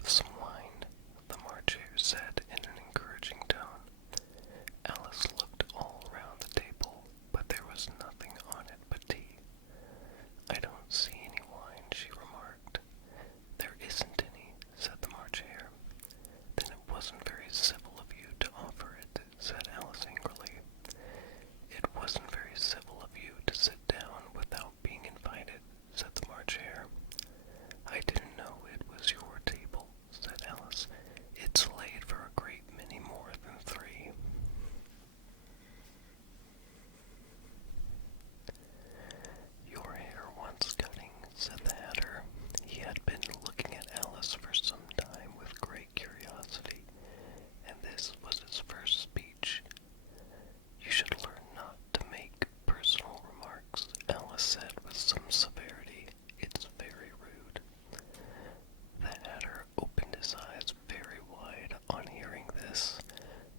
have some wine?" the marcher said in an encouraging tone. Alice looked all round the table, but there was nothing on it but tea. "I don't see any wine," she remarked. "There isn't any," said the marcher. "Then it wasn't very civil of you to offer it," said Alice angrily. "It wasn't very civil of you to sit down without being invited," said the marcher. "I didn't know it was your table," said Alice. "It's laid for a great many more than 3. "Your hair wants cutting," said the Hatter. He had been looking at Alice for some time with great curiosity, and this was his first speech. "You should learn not to make personal remarks," Alice said with some severity. "It's very rude." The Hatter opened his eyes very wide on hearing this,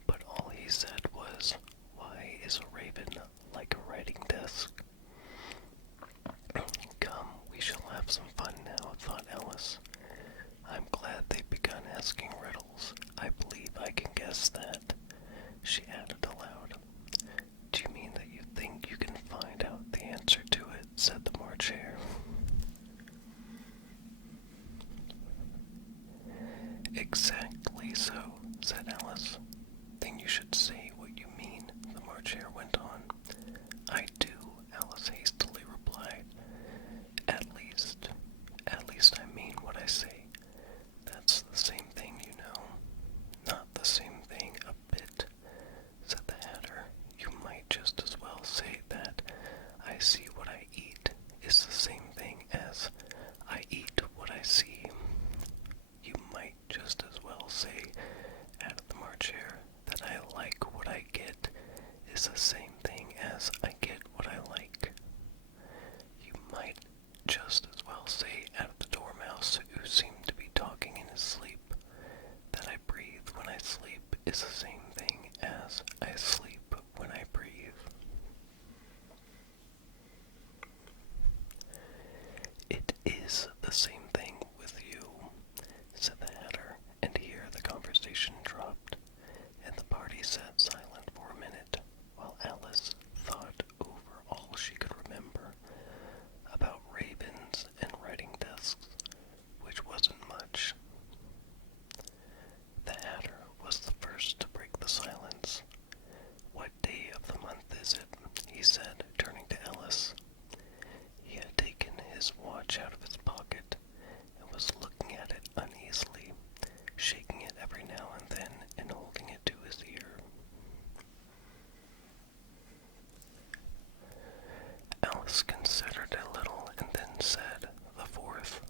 but all he said was, "Why is a raven like a writing desk?" "Come, we shall have some fun now," thought Alice. "I'm glad they've begun asking riddles. I believe I can guess that." She added aloud, "Do you mean that you think you can find out the answer to it?" said the marcher. "Exactly so," said Alice. "Then you should say what you mean," the marcher went on. "I do," Alice hastily replied. At least I mean what I say. That's the same thing, you know." "Not the same thing a bit," said the Hatter. "You might just as well say that I see what I eat is the same thing as I eat what I see." "You might just as well say," added the marcher, "that I like what I get is the same thing as I get what I like." "You might just as well say," added the Dormouse, who seemed to be talking in his sleep, "that I breathe when I sleep is the same thing as I sleep when I breathe." "It is the same thing with you," said the Hatter, and here the conversation dropped, and the party sat silent for a minute, while Alice thought over all she could remember about ravens and writing desks, which wasn't much. The Hatter was the first to break the silence. "What day of the month is it?" he said, turning to Alice. He had taken his watch out of his pocket and was looking at it uneasily, shaking it every now and then and holding it to his ear. Alice considered a little and then said, "The 4th.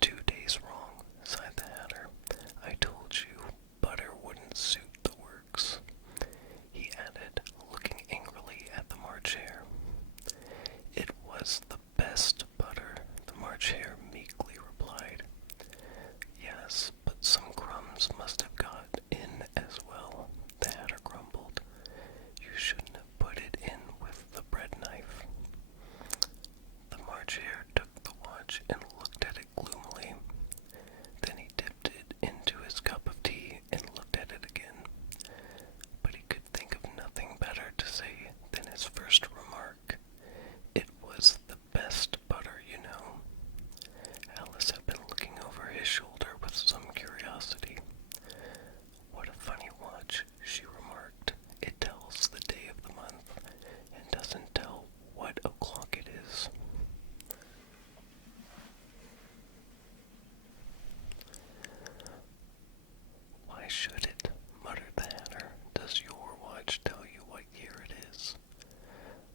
2 days wrong," sighed the Hatter. "I told you butter wouldn't suit the works," he added, looking angrily at the marcher. "It was the best butter," the marcher meekly replied. "Yes, but some crumbs must have got in as well," the Hatter grumbled. "You shouldn't have put it in with the bread knife." The marcher took the watch and looked at it gloomily. Then he dipped it into his cup of tea and looked at it again. But he could think of nothing better to say than his first remark. "It was the best butter, you know." Alice had been looking over his shoulder with some curiosity. "What a funny watch," she remarked. "It tells the day of the month and doesn't tell what o'clock it is." "Why should it?" muttered the Hatter. "Does your watch tell you what year it is?"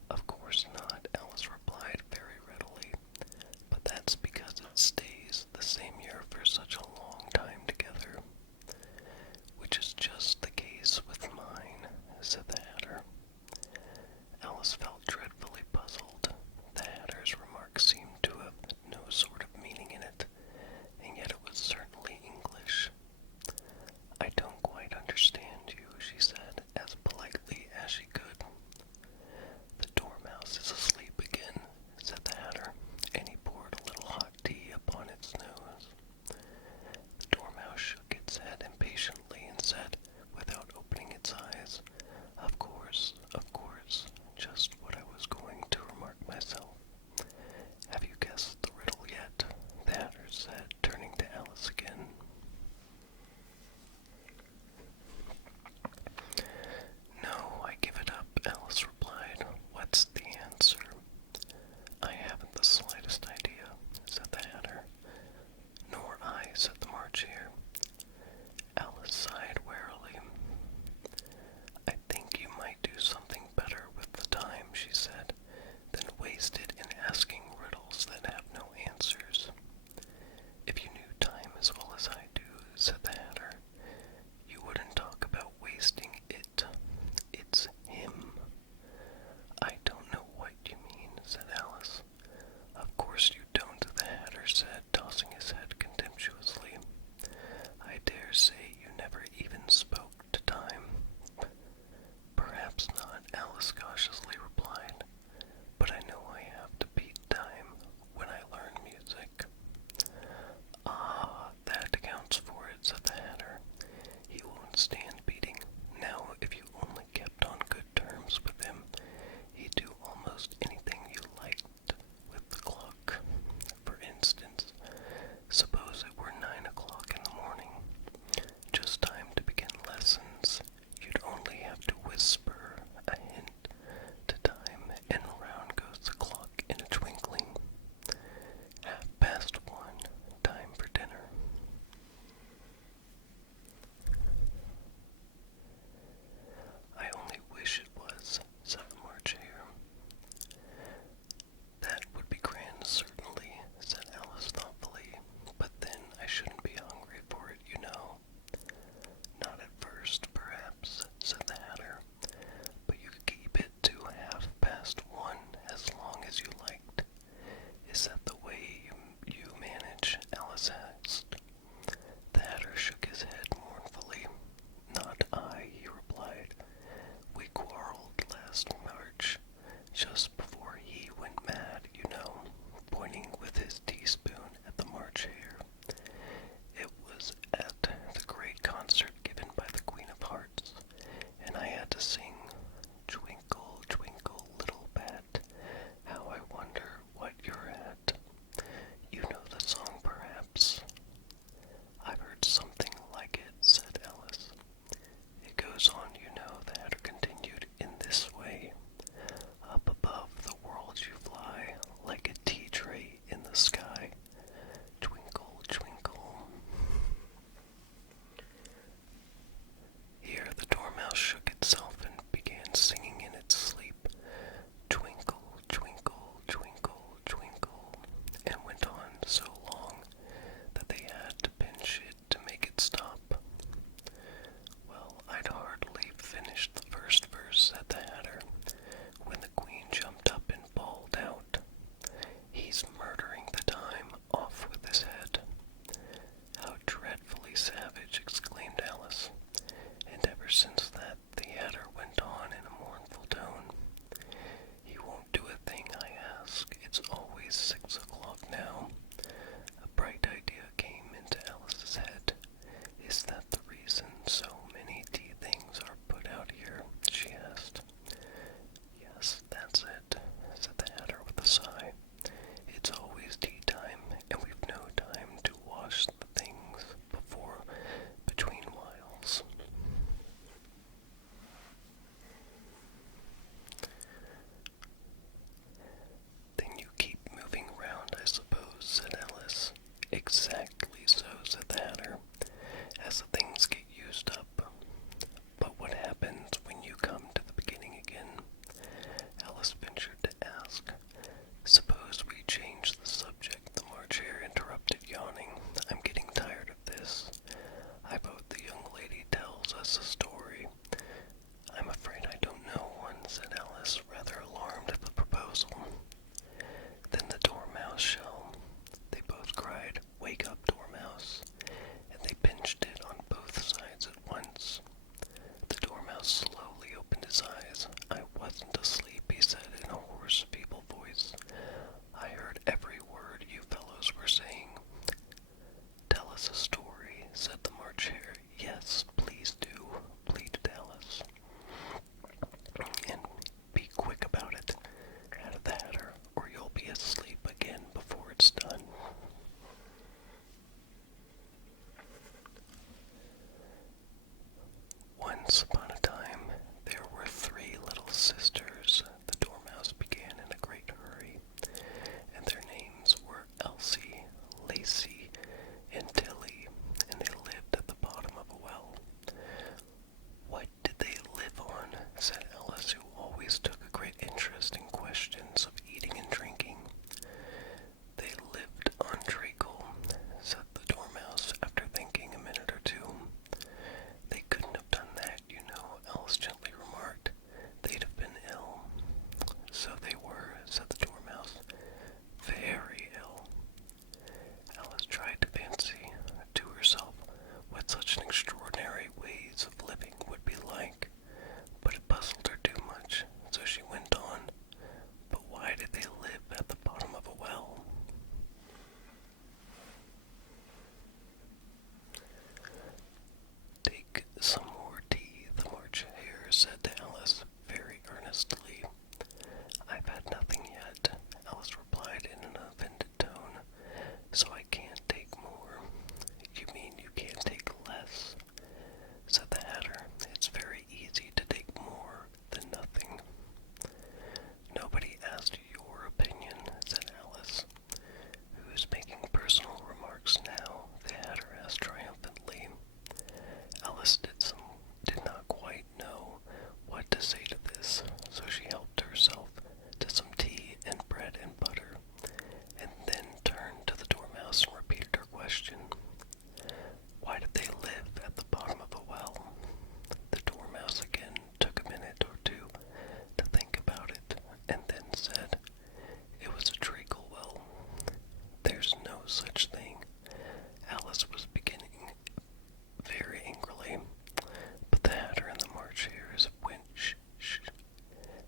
"Of course not," Alice replied very readily. "But that's because it stays the same year for such a long time together." "Which is just the case with mine," said the Hatter. Alice felt dreadfully puzzled. The Hatter's remark seemed to have no sort of meaning in it, and yet it was certainly English. "I don't quite understand you," she said, as politely as she could. "The Dormouse is asleep again," said the Hatter, and he poured a little hot tea upon its nose. The Dormouse I vote the young lady tells us a story. I'm afraid I don't know one, said Alice, rather alarmed at the proposal. Then the Dormouse shall. They both cried, "Wake up, Dormouse," and they pinched it on both sides at once. The Dormouse slowly opened his eyes. "I wasn't asleep," he said in a hoarse, feeble voice. "I heard every word you fellows were saying." "Tell us a story," said the March Hare. "Yes, please do," pleaded Alice. "And be quick about it," added the Hatter, "or you'll be asleep again before it's done." Once upon a time, there were 3 little sisters. The Dormouse began in a great hurry, and their names were Elsie, Lacey, and Tilly, and they lived at the bottom of a well. "What did they live on?" said Alice, who always took a great interest in questions of eating and drinking. "They lived on treacle," said the Dormouse, after thinking a minute or two. "They couldn't have done that, you know," Alice gently remarked. "They'd have been ill." "So they were," said the Dormouse. "Very ill." Alice tried to fancy to herself what such an extraordinary ways of living would be like, but it puzzled her too much, so she went on. "But why did they live at the bottom of a well?" "Take some more tea," the March Hare said to Alice very earnestly. "I've had nothing yet," Alice replied in an offended tone, "so I can't take more." "You mean you can't take less?" said the Hatter. "It's very easy to take more than nothing." "Nobody asked your opinion," said Alice. "Who's making personal remarks now?" the Hatter asked triumphantly. Alice did not quite know what to say to this, so she helped herself to some tea and bread and butter, and then turned to the Dormouse and repeated her question. "Why did they live at the bottom of a well?" The Dormouse again took a minute or two to think about it, and then said, "It was a treacle well." "There's no such thing." Alice was beginning very angrily, but the Hatter and the March Hares went shh,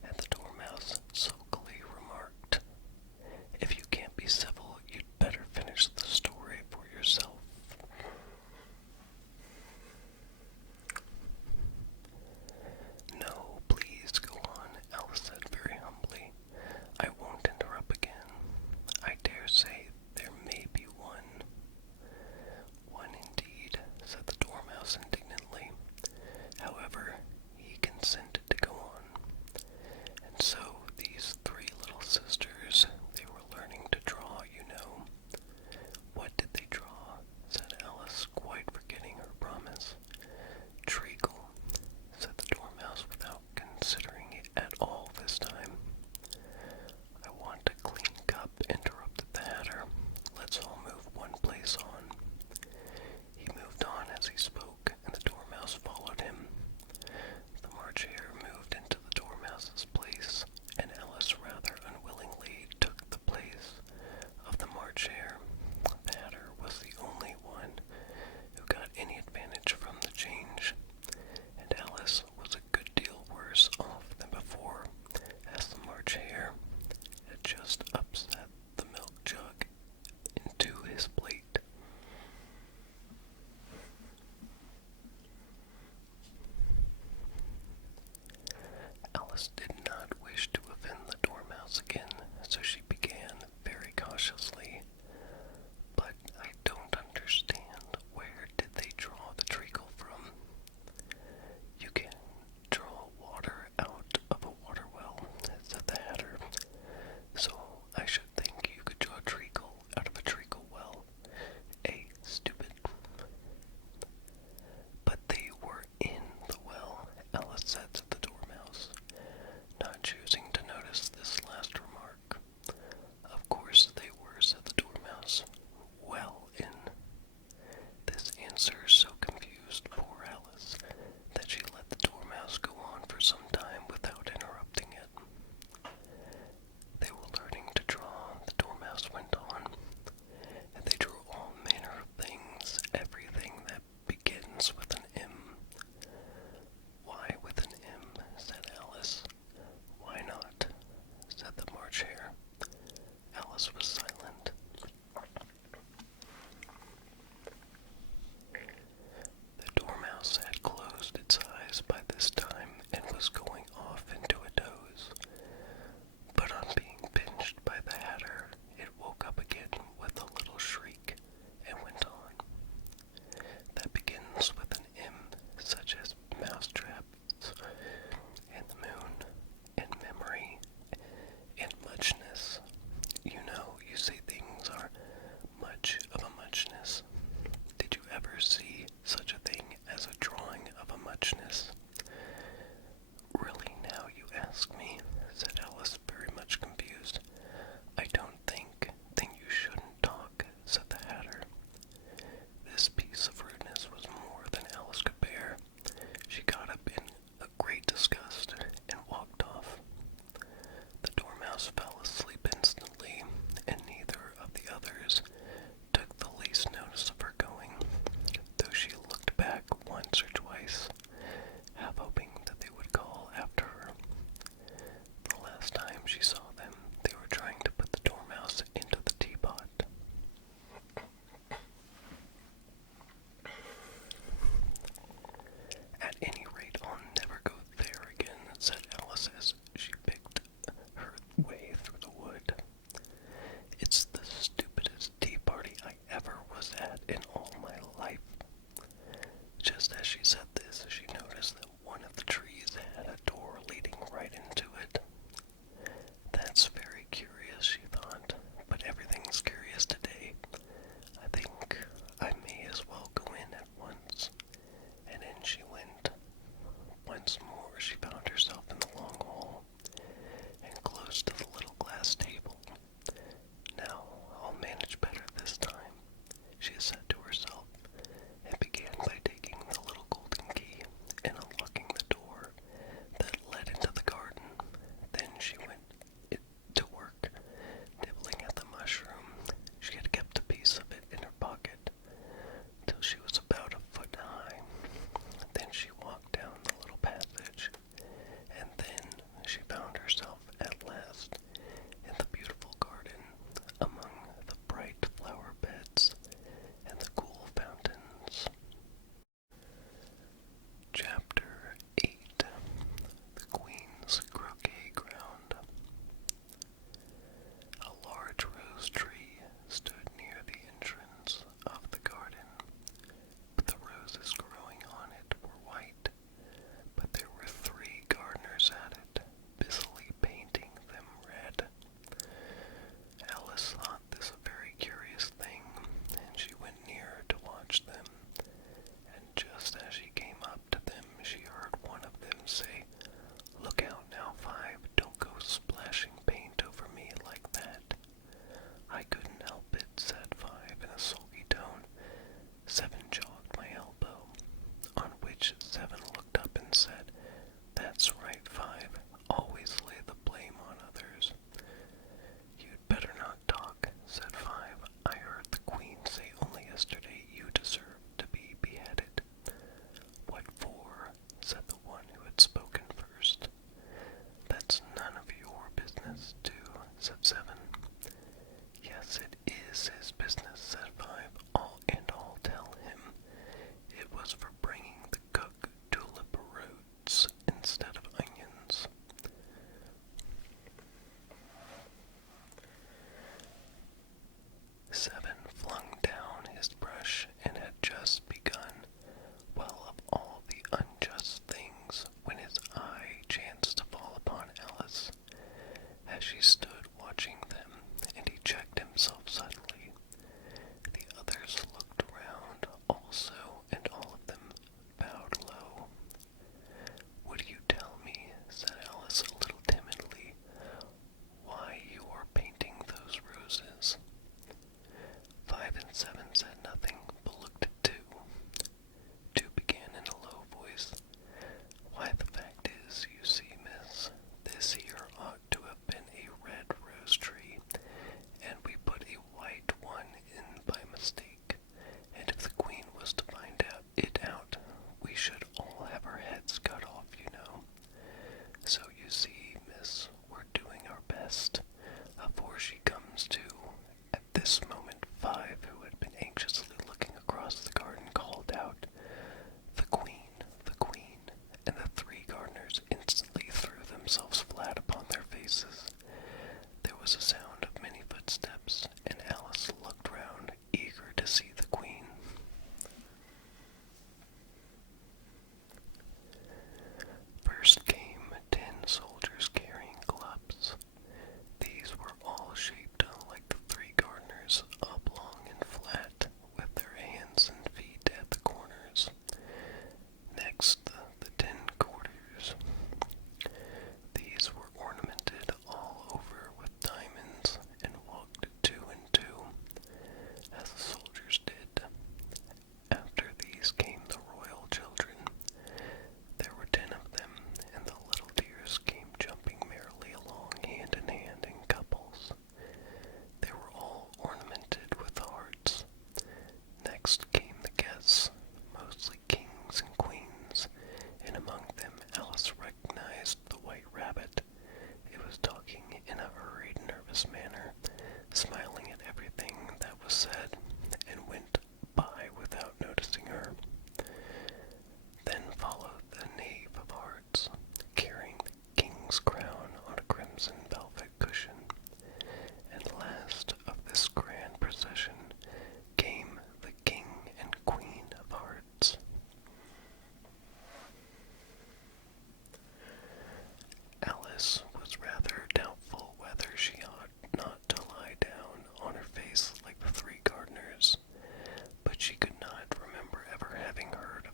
and the Dormouse sulkily remarked, "If you can't be civil, you'd better finish the story for yourself." "No, please go on," Alice said very humbly. "I won't interrupt again. I dare say there may be one." "One indeed," said the Dormouse indignantly. However, he consented to go on. "And so these 3 little sisters, they were learning to draw, you know." "What did they draw?" said Alice, quite forgetting her promise. "Treacle," said the Dormouse without considering it at all this time. "I want a clean cup," interrupted the Hatter. "Let's all move one place on." He moved on as he spoke, and the Dormouse followed him. The March Hare moved into the Dormouse's place, and Alice rather unwillingly took the place of the March Hare. The Hatter was the only one who got any advantage from the change, and Alice was a good deal worse off than before, as the March Hare had just upset the milk jug into his plate. Alice did not wish to offend the Dormouse again, so she began very cautiously. "But I don't understand. Where did they draw the treacle from?" "You can draw water out of a water well," said the Hatter. "So I should think you could draw treacle out of a treacle well. Stupid." "But they were in the well," Alice said to the Dormouse. rhymes with an M, such as mousetraps, and the moon, and memory, and muchness. You know, you say things are much of a muchness. Did you ever see such a thing as a drawing of a muchness? Really, now you ask me, said Alice, very much confused. I don't think, then you shouldn't talk, said the Hatter. This piece of rudeness was more than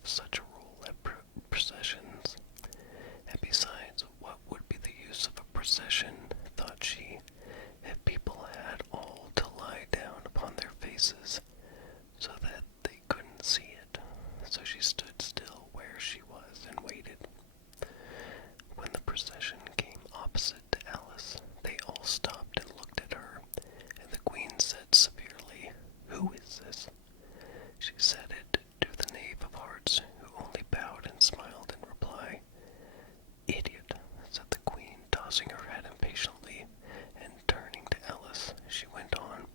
such a role at processions. And besides, what would be the use of a procession, thought she, if people had all to lie down upon their faces so that they couldn't see it? So she stood still where she was and waited. When the procession came opposite to Alice, they all stopped and looked at her, and the queen said severely, "Who is this?" She said it to the knave of hearts, who only bowed and smiled in reply. "Idiot," said the queen, tossing her head impatiently, and turning to Alice, she went on,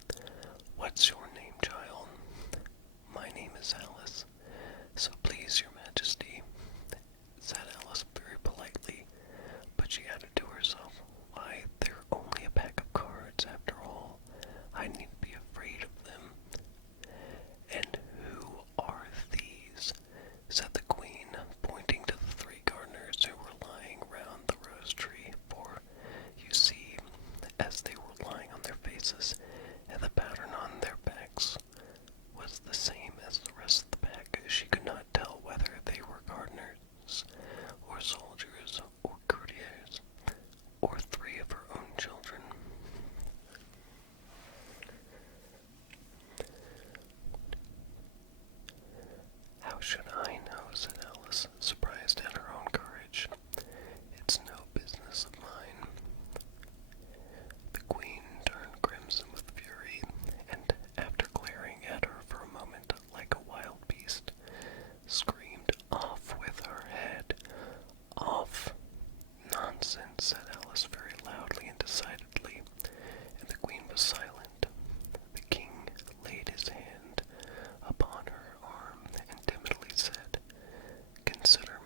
"What's your name, child?" "My name is Alice, so please your majesty," said Alice very politely, but she added to herself, "Why, they're only a pack of cards, after all. I needn't be afraid of them." "And who are these?" said the queen, pointing to the three gardeners who were lying round the rose tree, for, you see, as they were lying on their faces, and the pattern on their backs was the same as the rest of the pack, she could not tell whether they were gardeners, or soldiers, or courtiers, or three of her own children. "How should I know?" said Alice, surprised at her own courage. "It's no business of mine." The queen turned crimson with fury, and after glaring at her for a moment like a wild beast, screamed, "Off with her head! Off!" "Nonsense," said Alice very loudly and decidedly, and the queen was silent. The king laid his hand upon her arm and timidly said, "Consider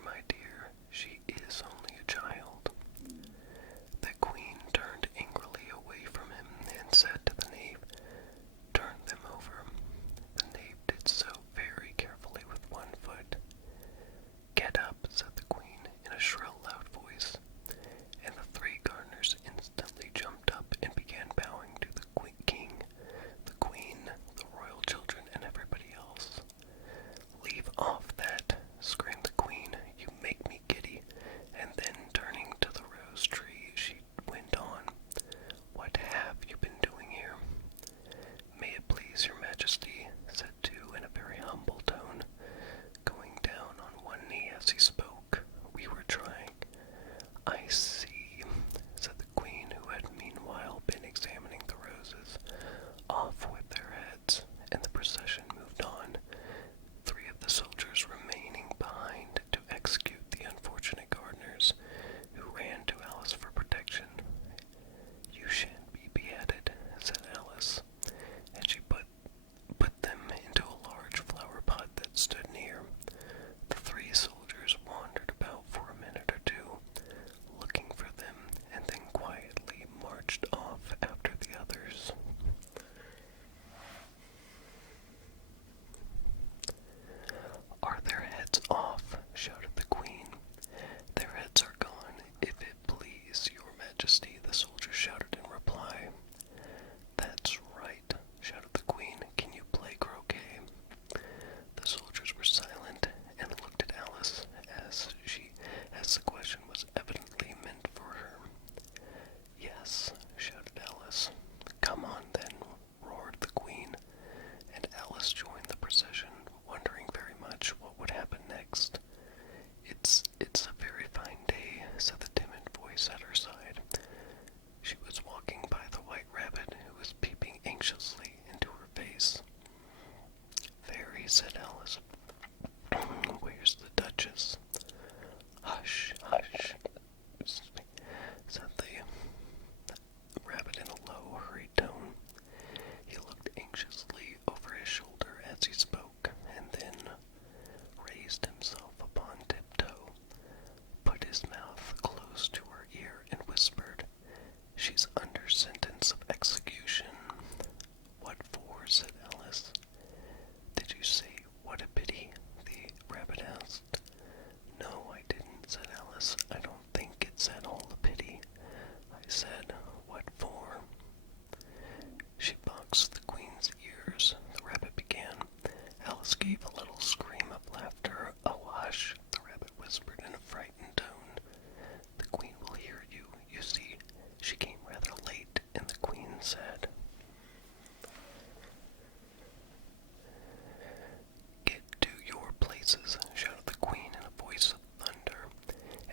faces, shouted the queen in a voice of thunder,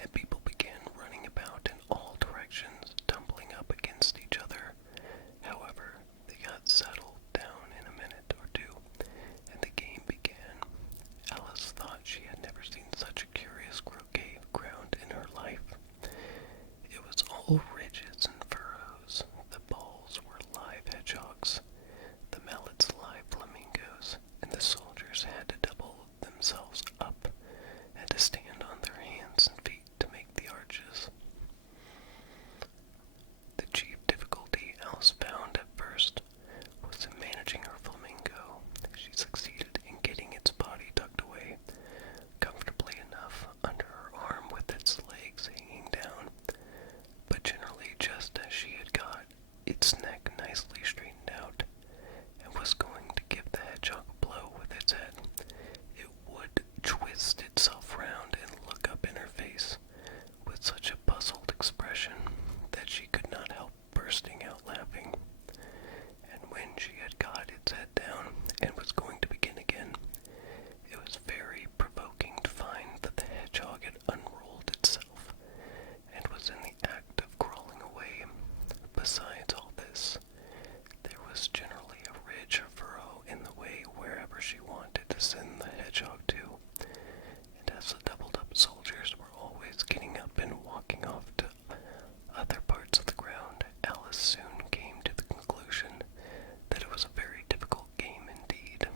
and people began running about in all directions, tumbling up against each other. However, they got settled down in a minute or two, and the game began. Alice thought she had never seen such a curious croquet ground in her life. It was all ridges and furrows. The balls were live hedgehogs, the mallets live flamingos, and the soldiers had to double themselves up and to stand on their hands and feet to make the arches. The chief difficulty Alice found at first was in managing her flamingo. She succeeded in getting its body tucked away comfortably enough under her arm with its legs hanging down, but generally just as she had got its neck nicely straightened out and was going to give the hedgehog a blow with its head, it would twist itself round and look up in her face with such a puzzled expression that she could not help bursting out laughing. And when she had got its head down and was going to begin again, it was very provoking to find that the hedgehog had unrolled itself and was in the act of crawling away. Besides all this, there was generally a ridge or furrow in the way wherever she wanted to send the hedgehog to, and as the doubled-up soldiers were always getting up and walking off to other parts of the ground, Alice soon came to the conclusion that it was a very difficult game indeed.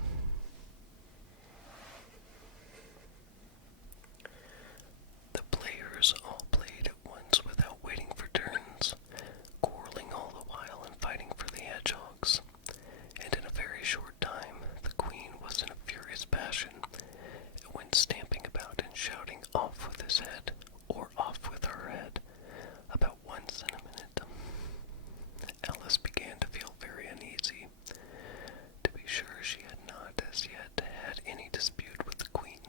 The players all played at once without waiting for turns, quarreling all the while and fighting for the hedgehogs, and in a very short time the queen was in a furious passion and went stamping about and shouting off with his head, or off with her head, about once in a minute. Alice began to feel very uneasy. To be sure, she had not as yet had any dispute with the queen,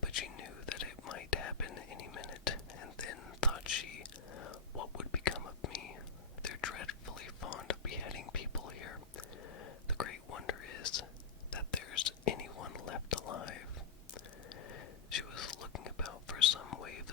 but she knew that it might happen any minute, and then thought she, what would become of me? They're dreadfully fond of beheading people here. The great wonder is that there's anyone left alive. She was looking about for some way of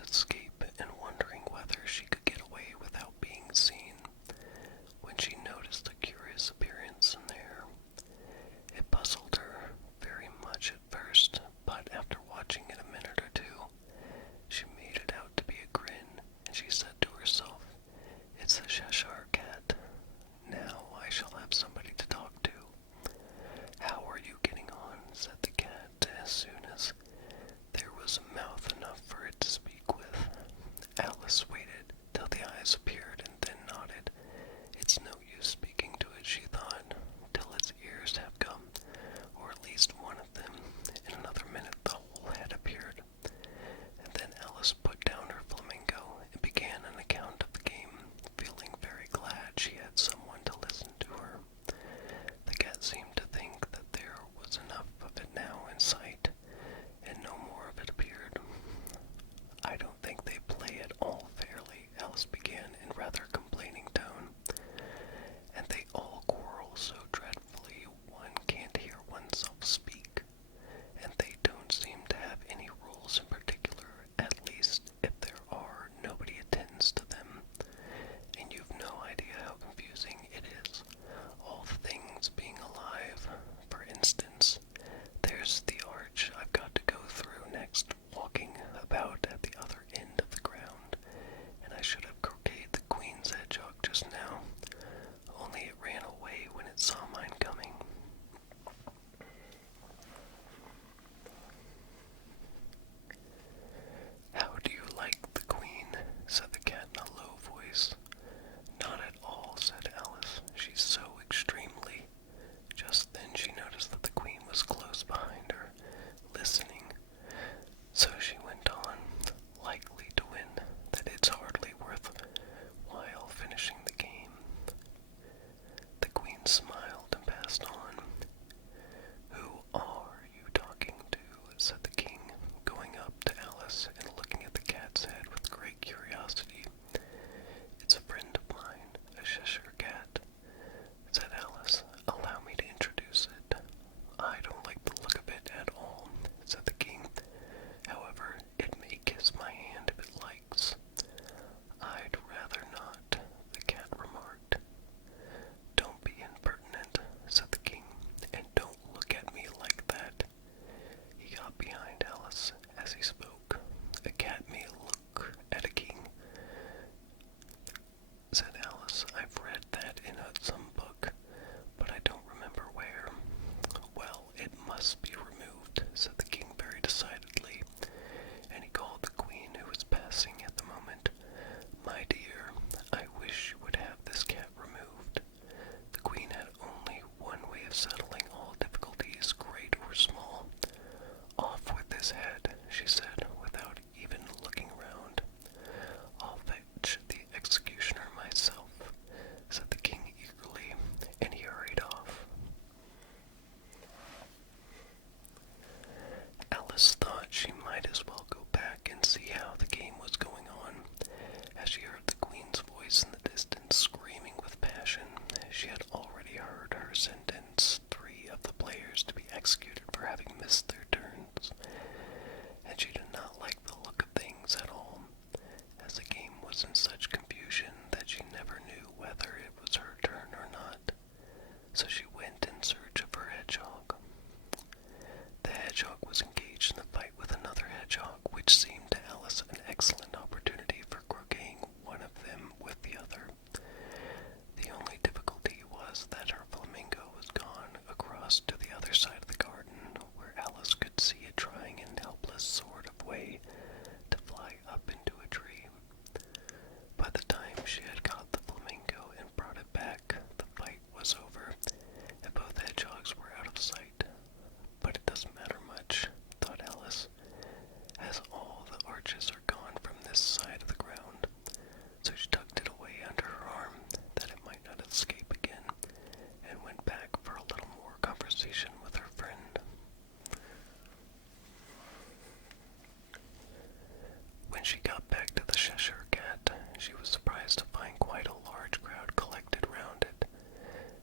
she got back to the Cheshire Cat, she was surprised to find quite a large crowd collected round it.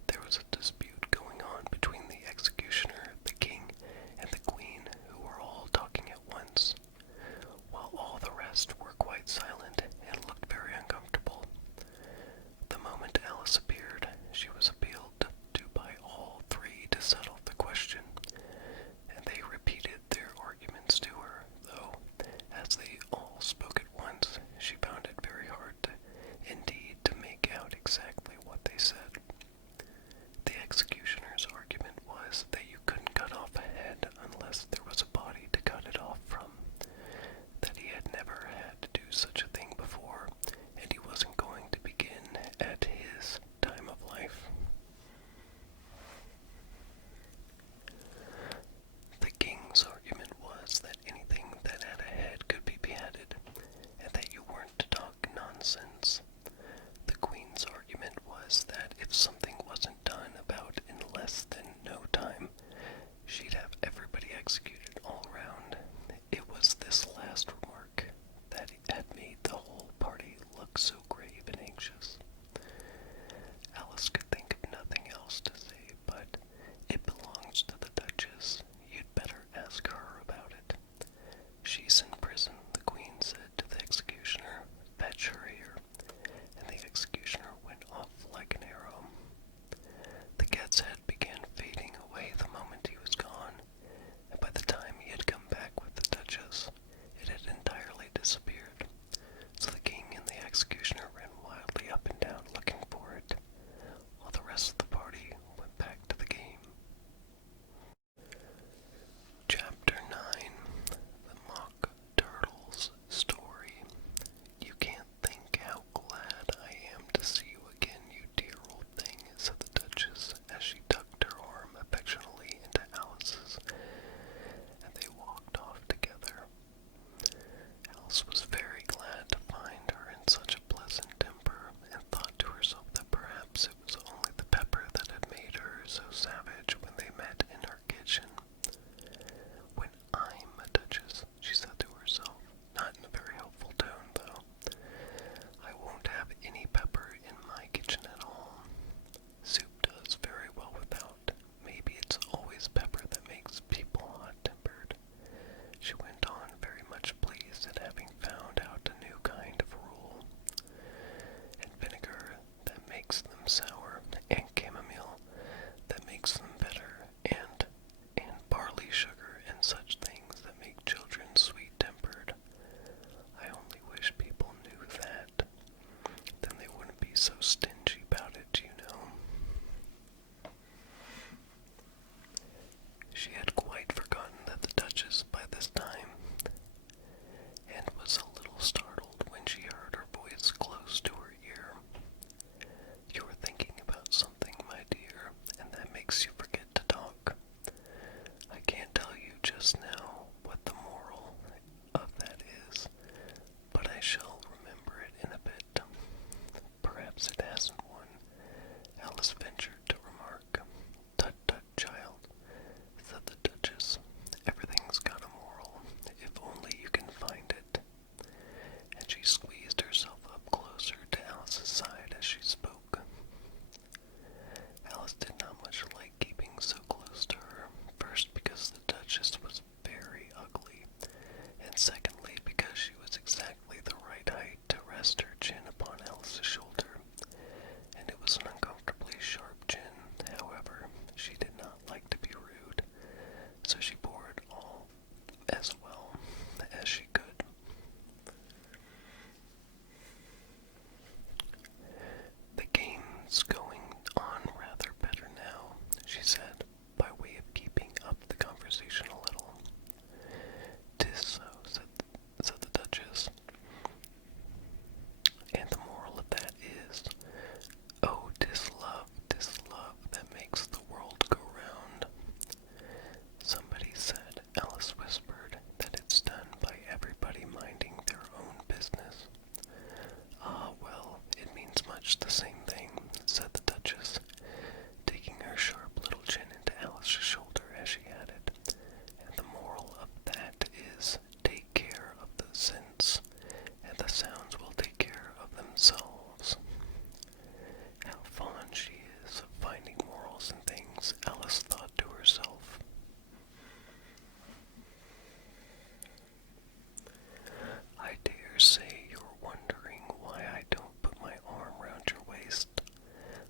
There was a dispute going on between the executioner, the king, and the queen, who were all talking at once, while all the rest were quite silent and looked very uncomfortable. The moment Alice appeared, she was appealed to by all three to settle the question, and they repeated their arguments to her, though, as they all spoke at and the sounds will take care of themselves. How fond she is of finding morals in things, Alice thought to herself. I dare say you're wondering why I don't put my arm round your waist,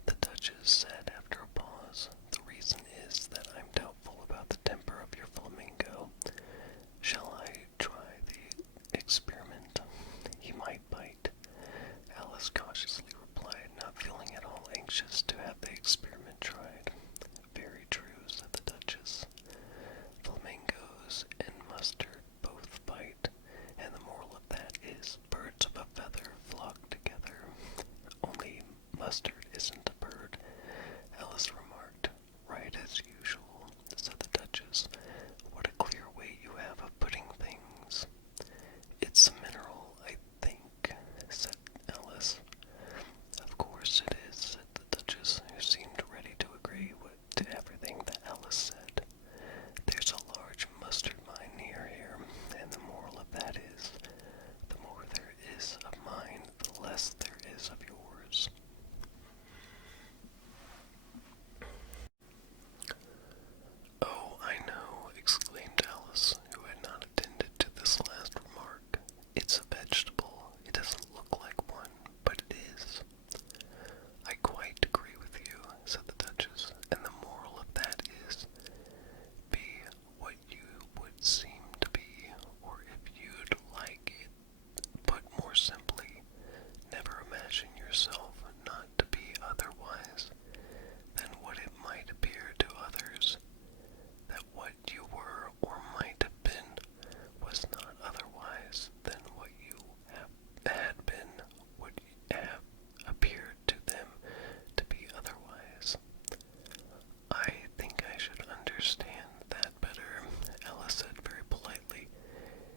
the Duchess said after a pause. The reason is that I'm doubtful about the temper of your flamingo. Shall I try the experiment? He might bite. Alice cautiously replied, not feeling at all anxious to have the experiment tried. Very true, said the Duchess. Flamingos and mustard both bite, and the moral of that is birds of a feather flock together. Only mustard isn't a bird, Alice remarked. Right as usual, said the Duchess. What a clear way you have of putting things. It's a mineral, I think, said Alice. Of course it is, said the Duchess, who seemed ready to agree to everything that Alice said. There's a large mustard mine near here, and the moral of that is, the more there is of mine, the less there is of yours. Oh, I know, exclaimed Alice, who had not attended to this last remark. It's a vegetable. It doesn't look like one, but it is. I quite agree with you, said the Duchess, and the moral of that is, be what you would seem to be, or if you'd like it, put more simply, never imagine yourself not to be otherwise than what it might appear to others, that what you were or might have been was not otherwise than what you had been, would have appeared to them to be otherwise. I think I should understand that better, Alice said very politely,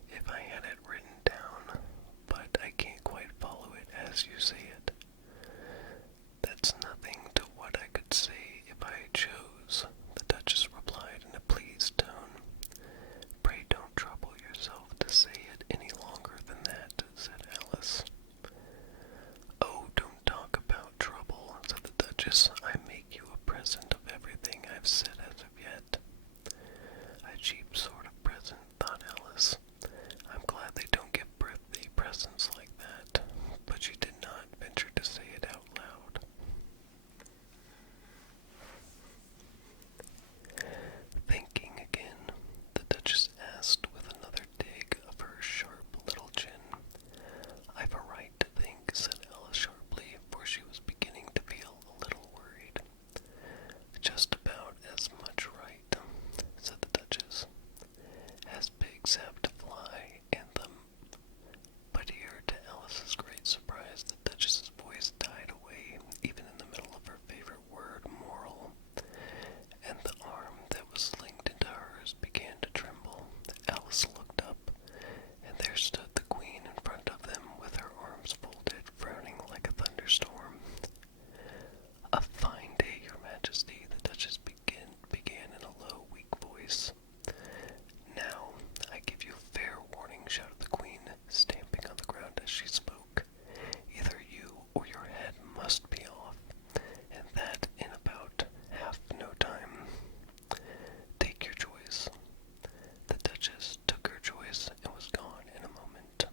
if I had it written down, but I can't quite follow it as you say it. That's nothing to what I could say if I chose, the Duchess replied in a pleased tone. Pray don't trouble yourself to say it any longer than that, said Alice. Oh, don't talk about trouble, said the Duchess. I make you a present of everything I've said as of yet. A cheap sort of present, thought Alice. I'm glad they don't give birthday presents like that, but she did not venture to say it out loud. Thinking again, the Duchess asked with another dig of her sharp little chin. I've a right to think, said Alice sharply, for she was beginning to feel a little worried. Just about as much right, said the Duchess, as pigs have to fly, and them. But here, to Alice's great surprise, the Duchess's voice died away, even in the middle of her favorite word, moral, and the arm that was linked into hers began to tremble. Alice looked up, and there stood the Queen in front of them, with her arms folded, frowning like a thunderstorm. A fine day, Your Majesty, the Duchess began in a low, weak voice. Now, I give you fair warning, shouted the Queen, stamping on the ground as she spoke. Either you or your head must be off, and that in about half no time. Take your choice. The Duchess took her choice and was gone in a moment.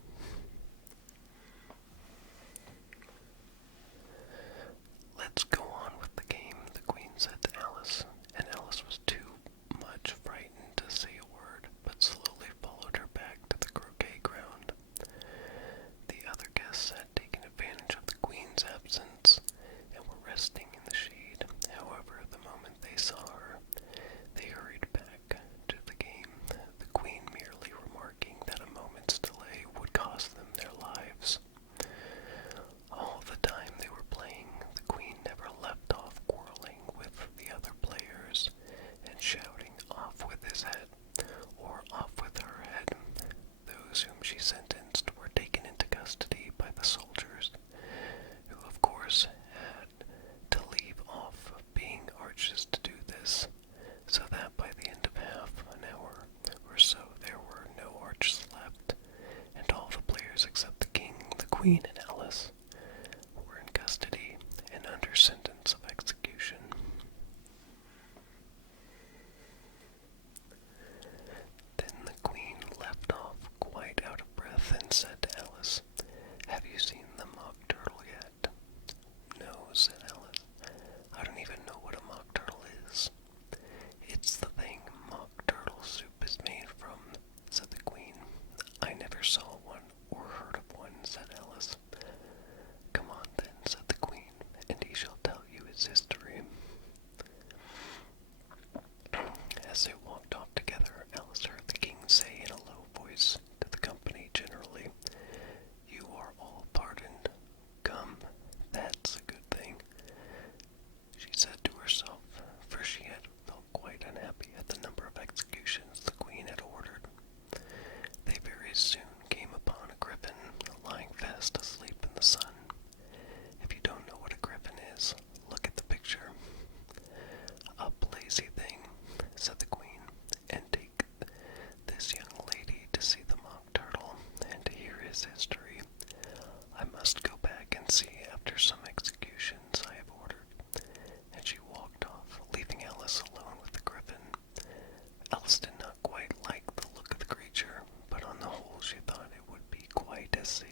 Let's go on with the game, the Queen said to Alice, and Alice was too much frightened to say a word, but slowly followed her back to the croquet ground. The other guests had taken advantage of the Queen's absence and were resting in the shade. However, the moment they saw her, they hurried back to the game, the Queen merely remarking that a moment's delay would cost them their lives. All the time they were playing, the Queen never left off quarreling with the other players and shouting, "Off with his head," or "Off with her head." Those whom she sentenced were taken into custody by the soldiers, who of course had to leave off being archers to do this, so that by the end of half an hour or so there were no archers left, and all the players except the King Queen and Alice were in custody and under sentence of execution. Then the Queen left off quite out of breath and said to Alice, "Have you seen the Mock Turtle yet?" "No," said Alice. "I don't even know what a Mock Turtle is." "It's the thing Mock Turtle soup is made from," said the Queen. "I never saw one or heard of one," said Alice. "Come on then," said the Queen, "and he shall tell you his history." As they walked off together, Alice heard the King say in a low voice to the company generally, "You are all pardoned. Come, that's a good thing," she said to herself, for she had felt quite unhappy at the number of executions the Queen had ordered. They very soon came upon a griffin lying fast asleep in the sun. If you don't know what a griffin is, look at the picture. "Up, lazy thing," said the Queen, "and take this young lady to see the Mock Turtle and to hear his history. I must go back and see after some executions I have ordered." And she walked off, leaving Alice alone with the griffin. Alice did not quite like the look of the creature, but on the whole she thought it would be quite as safe